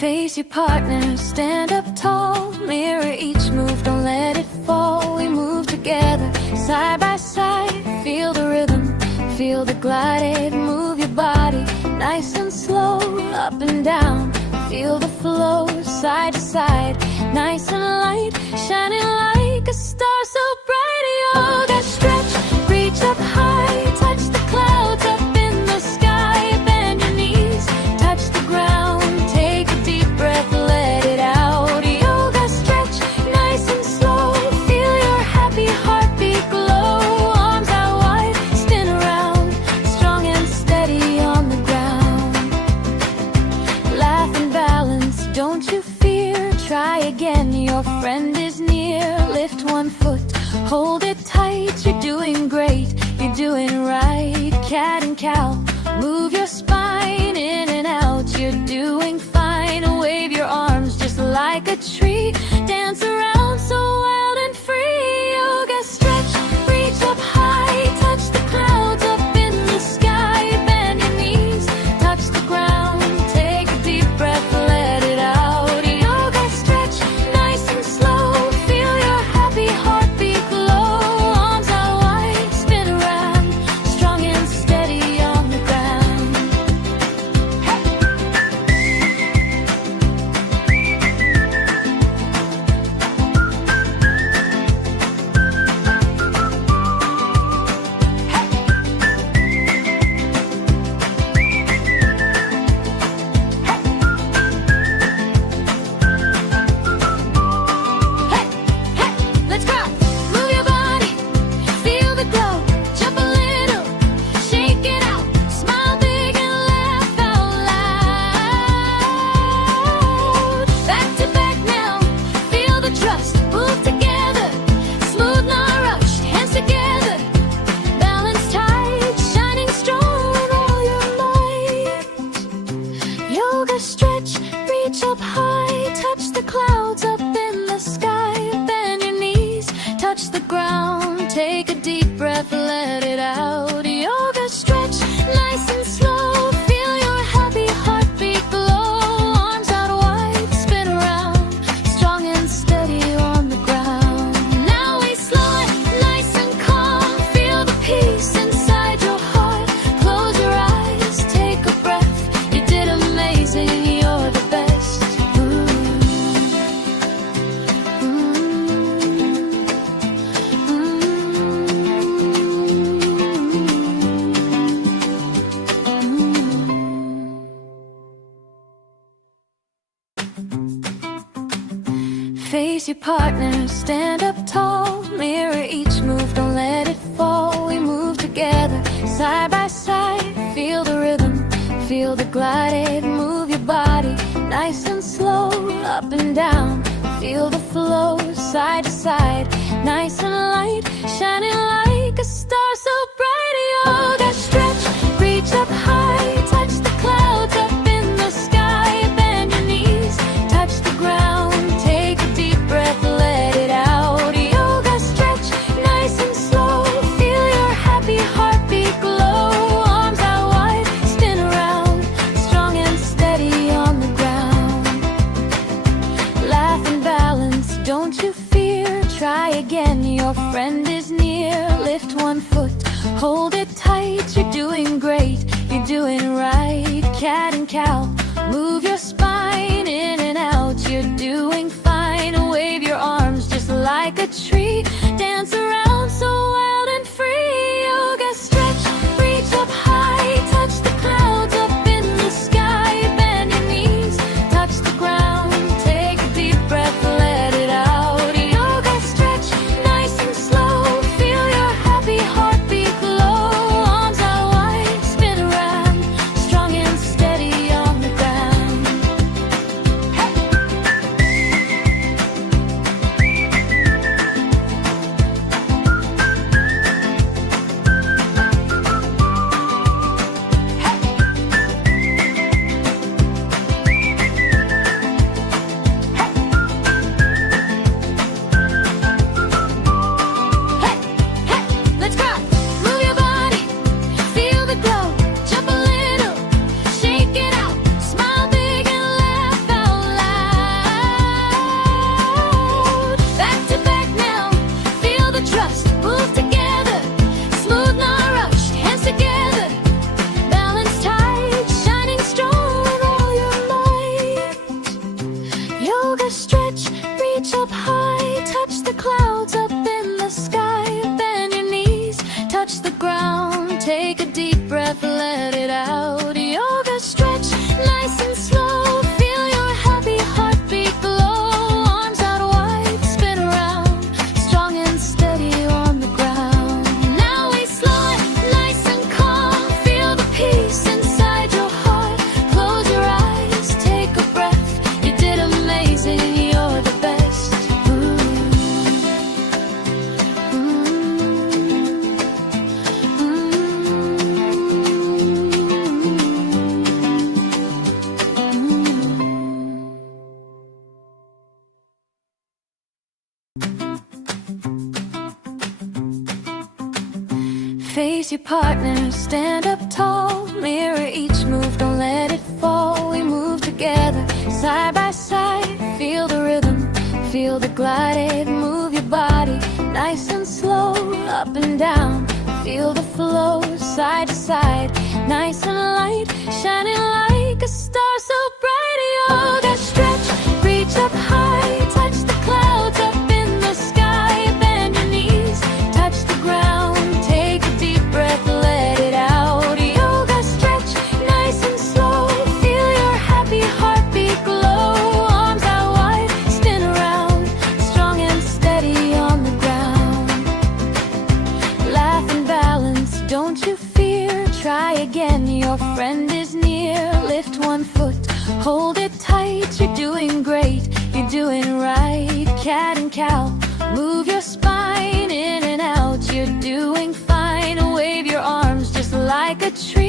Face your partner, stand up tall. Mirror each move, don't let it fall. We move together, side by side. Feel the rhythm, feel the glide. Move your body, nice and slow. Up and down, feel the flow. Side to side, nice and light. Shining like a star so bright. Yoga stretch, reach up high. Touch the clouds up in the sky. Bend your knees, touch the ground. Take a deep breath, let it out. Yoga stretch, nice and slow. Feel your happy heartbeat glow. Arms out wide, spin around. Strong and steady on the ground. Laugh and balance, don't you fear. Try again, your friend is near. Lift one foot, hold it tight. You're doing great, you're doing right. Cat and cow, move your spine in and out. You're doing fine. Wave your arms just like a tree. Dance around so wild and free. Yoga stretch, reach up high. Touch the clouds up in the sky. Bend your knees, touch the ground. Take a deep breath, let it out. Yoga stretch, nice and slow. Feel your happy heartbeat glow. Arms out wide, spin around. Strong and steady on the ground. Let's go! Move your body, feel the glow. Jump a little, shake it out. Smile big and laugh out loud. Back to back now, feel the trust. Move together, smooth, not rushed. Hands together, balance tight. Shining strong with all your might. Yoga stretch, reach up high. Touch the clouds up in the sky. Bend your knees, touch the ground. Take a deep breath, let it out. Yoga stretch, nice and slow. Feel your happy heartbeat glow. Arms out wide, spin around. Strong and steady on the ground. Now we slow it, nice and calm. Feel the peace inside your heart. Close your eyes, take a breath. You did amazing, you're the best. Face your partner, stand up tall. Mirror each move, don't let it fall. We move together, side by side. Feel the rhythm, feel the glide. Move your body, nice and slow. Up and down, feel the flow. Side to side, nice and light. Shining like a star so bright. Yoga stretch, reach up high. Touch the clouds up in the sky. Bend your knees, touch the ground. Take a deep breath, let it out. Yoga stretch, nice and slow. Feel your happy heartbeat glow. Arms out wide, spin around. Strong and steady on the ground. Laugh and balance, don't you fear. Try again, your friend is near. Lift one foot, Face your partner, stand up tall. Mirror each move, don't let it fall. We move together, side by side. Feel the rhythm, feel the glide. Move your body, nice and slow. Up and down, feel the flow. Side to side, nice and light. Shining like a star so bright. Yoga stretch, reach up high. Touch the clouds up in the sky. Bend your knees, touch the ground. Take a deep breath, let it out. Yoga stretch, nice and slow. Feel your happy heartbeat glow. Arms out wide, spin around. Strong and steady on the ground. Laugh and balance, don't you fear. Try again, your friend is near. Lift one foot, hold it tight. You're doing great, you're doing right. Cat and cow, move your spine in and out. You're doing fine. Wave your arms just like a tree.